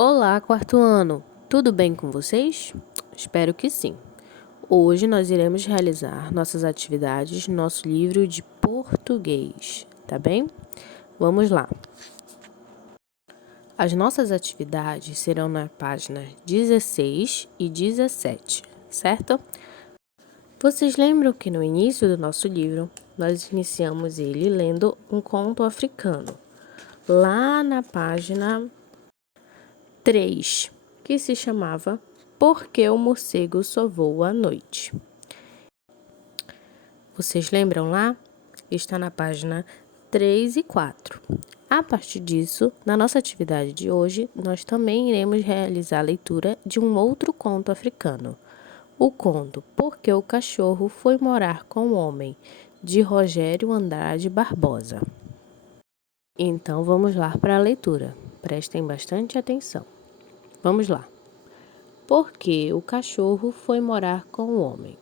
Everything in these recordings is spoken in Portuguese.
Olá, quarto ano! Tudo bem com vocês? Espero que sim. Hoje nós iremos realizar nossas atividades no nosso livro de português, tá bem? Vamos lá! As nossas atividades serão na página 16 e 17, certo? Vocês lembram que no início do nosso livro, nós iniciamos ele lendo um conto africano, lá na página 3, que se chamava Por que o morcego só voa à noite? Vocês lembram lá? Está na página 3 e 4. A partir disso, na nossa atividade de hoje, nós também iremos realizar a leitura de um outro conto africano. O conto Por que o cachorro foi morar com o homem, de Rogério Andrade Barbosa. Então vamos lá para a leitura. Prestem bastante atenção. Vamos lá. Por que o cachorro foi morar com o homem?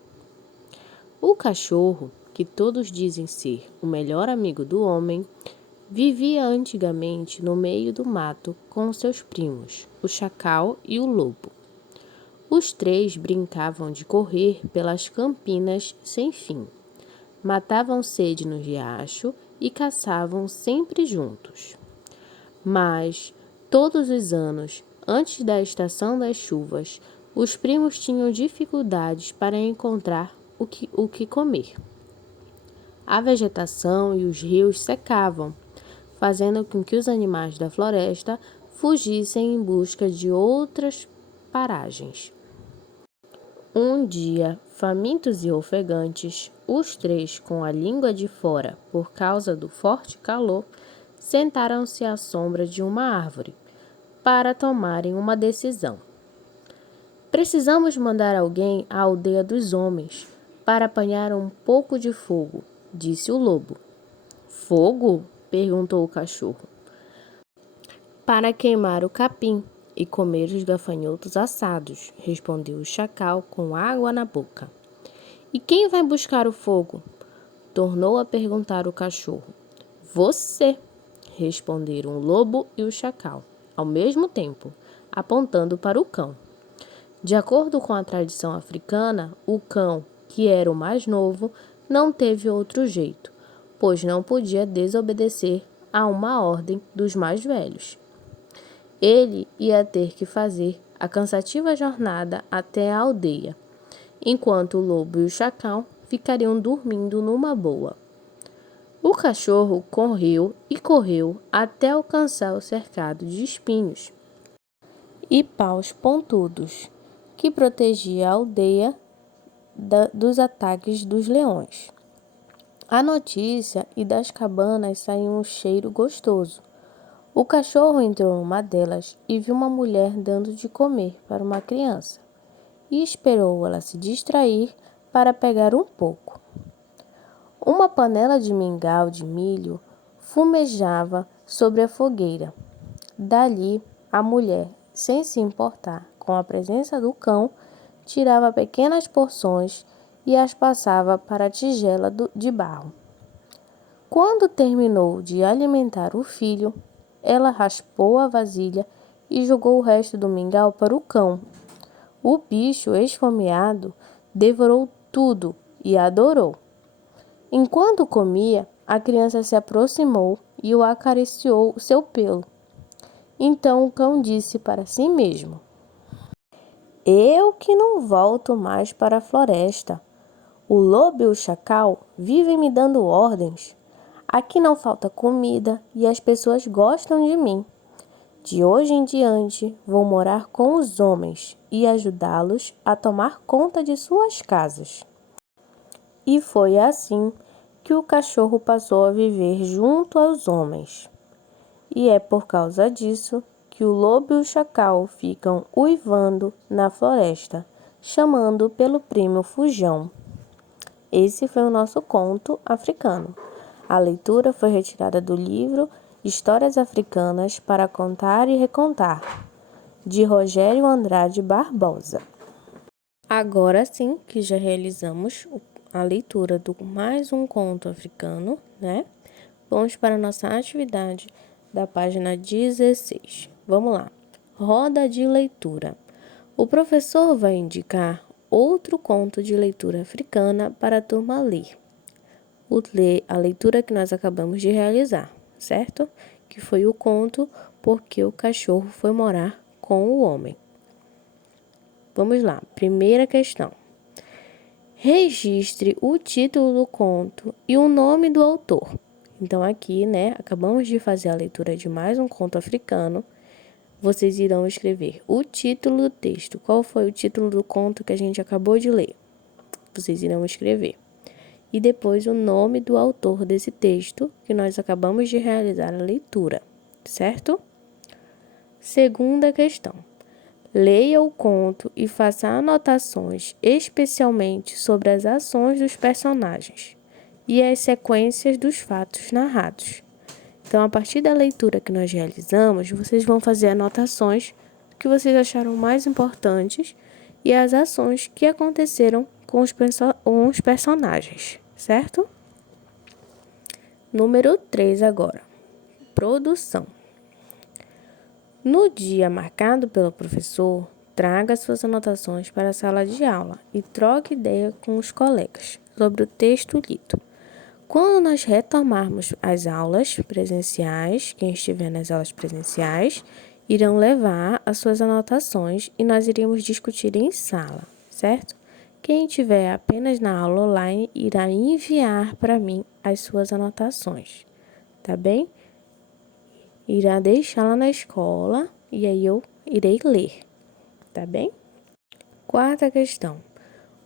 O cachorro, que todos dizem ser o melhor amigo do homem, vivia antigamente no meio do mato com seus primos, o chacal e o lobo. Os três brincavam de correr pelas campinas sem fim, matavam sede no riacho e caçavam sempre juntos. Mas, todos os anos, antes da estação das chuvas, os primos tinham dificuldades para encontrar o que comer. A vegetação e os rios secavam, fazendo com que os animais da floresta fugissem em busca de outras paragens. Um dia, famintos e ofegantes, os três, com a língua de fora por causa do forte calor, sentaram-se à sombra de uma árvore para tomarem uma decisão. Precisamos mandar alguém à aldeia dos homens para apanhar um pouco de fogo, disse o lobo. Fogo? Perguntou o cachorro. Para queimar o capim e comer os gafanhotos assados, respondeu o chacal com água na boca. E quem vai buscar o fogo? Tornou a perguntar o cachorro. Você, responderam o lobo e o chacal, ao mesmo tempo, apontando para o cão. De acordo com a tradição africana, o cão, que era o mais novo, não teve outro jeito, pois não podia desobedecer a uma ordem dos mais velhos. Ele ia ter que fazer a cansativa jornada até a aldeia, enquanto o lobo e o chacal ficariam dormindo numa boa. O cachorro correu e correu até alcançar o cercado de espinhos e paus pontudos, que protegia a aldeia dos ataques dos leões. A notícia e das cabanas saiu um cheiro gostoso. O cachorro entrou numa delas e viu uma mulher dando de comer para uma criança, e esperou ela se distrair para pegar um pouco. Uma panela de mingau de milho fumejava sobre a fogueira. Dali, a mulher, sem se importar com a presença do cão, tirava pequenas porções e as passava para a tigela de barro. Quando terminou de alimentar o filho, ela raspou a vasilha e jogou o resto do mingau para o cão. O bicho, esfomeado, devorou tudo e adorou. Enquanto comia, a criança se aproximou e o acariciou seu pelo. Então o cão disse para si mesmo: Eu que não volto mais para a floresta. O lobo e o chacal vivem me dando ordens. Aqui não falta comida e as pessoas gostam de mim. De hoje em diante, vou morar com os homens e ajudá-los a tomar conta de suas casas. E foi assim que o cachorro passou a viver junto aos homens. E é por causa disso que o lobo e o chacal ficam uivando na floresta, chamando pelo primo fujão. Esse foi o nosso conto africano. A leitura foi retirada do livro Histórias Africanas para Contar e Recontar, de Rogério Andrade Barbosa. Agora sim que já realizamos a leitura do mais um conto africano, né? Vamos para a nossa atividade da página 16. Vamos lá. Roda de leitura. O professor vai indicar outro conto de leitura africana para a turma ler. A leitura que nós acabamos de realizar, certo? Que foi o conto Porque o Cachorro Foi Morar com o Homem. Vamos lá, primeira questão. Registre o título do conto e o nome do autor. Então aqui, acabamos de fazer a leitura de mais um conto africano. Vocês irão escrever o título do texto. Qual foi o título do conto que a gente acabou de ler? Vocês irão escrever. E depois o nome do autor desse texto que nós acabamos de realizar a leitura, certo? Segunda questão. Leia o conto e faça anotações especialmente sobre as ações dos personagens e as sequências dos fatos narrados. Então, a partir da leitura que nós realizamos, vocês vão fazer anotações do que vocês acharam mais importantes e as ações que aconteceram com os personagens, certo? Número 3 agora. Produção. No dia marcado pelo professor, traga suas anotações para a sala de aula e troque ideia com os colegas sobre o texto lido. Quando nós retomarmos as aulas presenciais, quem estiver nas aulas presenciais, irão levar as suas anotações e nós iremos discutir em sala, certo? Quem estiver apenas na aula online irá enviar para mim as suas anotações, tá bem? Irá deixá-la na escola e aí eu irei ler, tá bem? Quarta questão.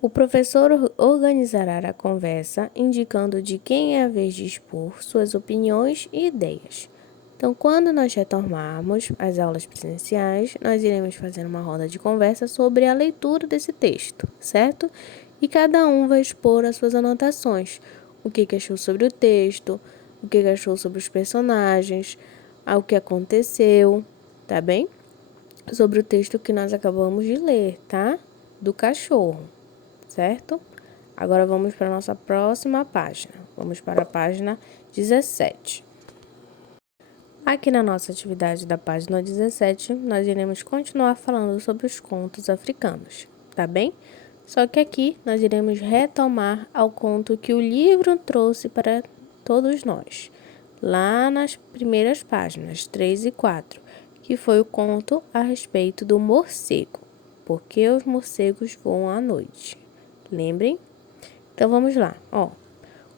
O professor organizará a conversa, indicando de quem é a vez de expor suas opiniões e ideias. Então, quando nós retomarmos as aulas presenciais, nós iremos fazer uma roda de conversa sobre a leitura desse texto, certo? E cada um vai expor as suas anotações. O que achou sobre o texto, o que achou sobre os personagens, o que aconteceu, tá bem? Sobre o texto que nós acabamos de ler, tá? Do cachorro, certo? Agora vamos para a nossa próxima página. Vamos para a página 17. Aqui na nossa atividade da página 17, nós iremos continuar falando sobre os contos africanos, tá bem? Só que aqui nós iremos retomar ao conto que o livro trouxe para todos nós, lá nas primeiras páginas, 3 e 4, que foi o conto a respeito do morcego, porque os morcegos voam à noite. Lembrem? Então, vamos lá.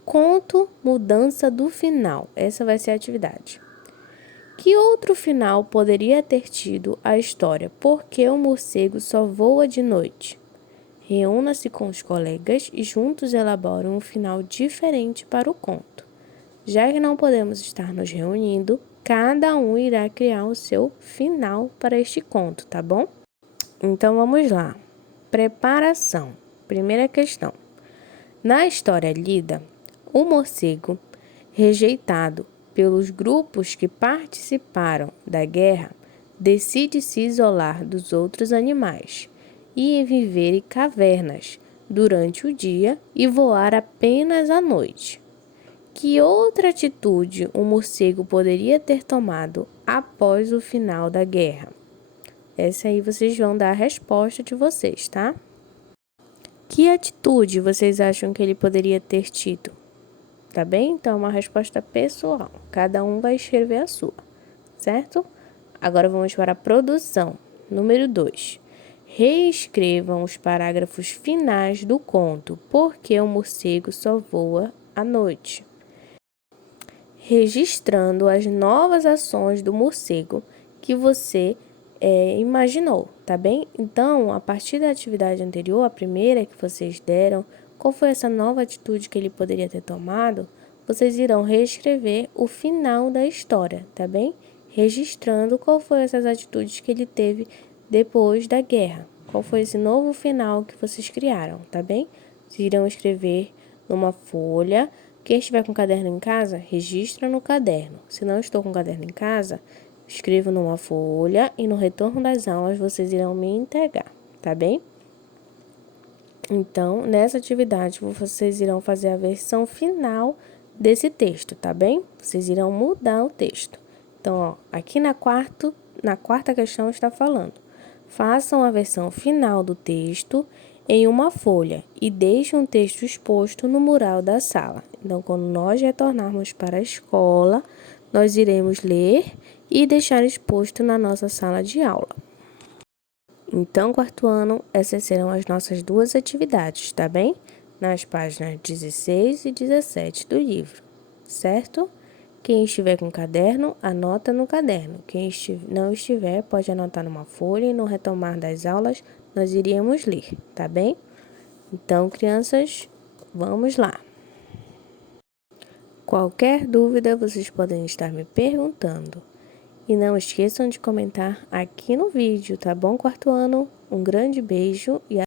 Conto Mudança do Final. Essa vai ser a atividade. Que outro final poderia ter tido a história Porque o Morcego Só Voa de Noite? Reúna-se com os colegas e juntos elaboram um final diferente para o conto. Já que não podemos estar nos reunindo, cada um irá criar o seu final para este conto, tá bom? Então, vamos lá. Preparação. Primeira questão. Na história lida, o morcego, rejeitado pelos grupos que participaram da guerra, decide se isolar dos outros animais e viver em cavernas durante o dia e voar apenas à noite. Que outra atitude o morcego poderia ter tomado após o final da guerra? Essa aí vocês vão dar a resposta de vocês, tá? Que atitude vocês acham que ele poderia ter tido? Tá bem? Então, é uma resposta pessoal. Cada um vai escrever a sua, certo? Agora vamos para a produção. Número 2. Reescrevam os parágrafos finais do conto Porque o Morcego Só Voa à Noite, registrando as novas ações do morcego que você imaginou, tá bem? Então, a partir da atividade anterior, a primeira que vocês deram, qual foi essa nova atitude que ele poderia ter tomado? Vocês irão reescrever o final da história, tá bem? Registrando qual foi essas atitudes que ele teve depois da guerra. Qual foi esse novo final que vocês criaram, tá bem? Vocês irão escrever numa folha. Quem estiver com caderno em casa, registra no caderno. Se não estou com caderno em casa, escrevo numa folha e no retorno das aulas vocês irão me entregar, tá bem? Então, nessa atividade, vocês irão fazer a versão final desse texto, tá bem? Vocês irão mudar o texto. Então, aqui na quarta questão está falando: façam a versão final do texto em uma folha e deixem um texto exposto no mural da sala. Então, quando nós retornarmos para a escola, nós iremos ler e deixar exposto na nossa sala de aula. Então, quarto ano, essas serão as nossas duas atividades, tá bem? Nas páginas 16 e 17 do livro, certo? Quem estiver com caderno, anota no caderno. Quem não estiver, pode anotar numa folha e no retomar das aulas, nós iríamos ler, tá bem? Então, crianças, vamos lá. Qualquer dúvida, vocês podem estar me perguntando. E não esqueçam de comentar aqui no vídeo, tá bom, quarto ano? Um grande beijo e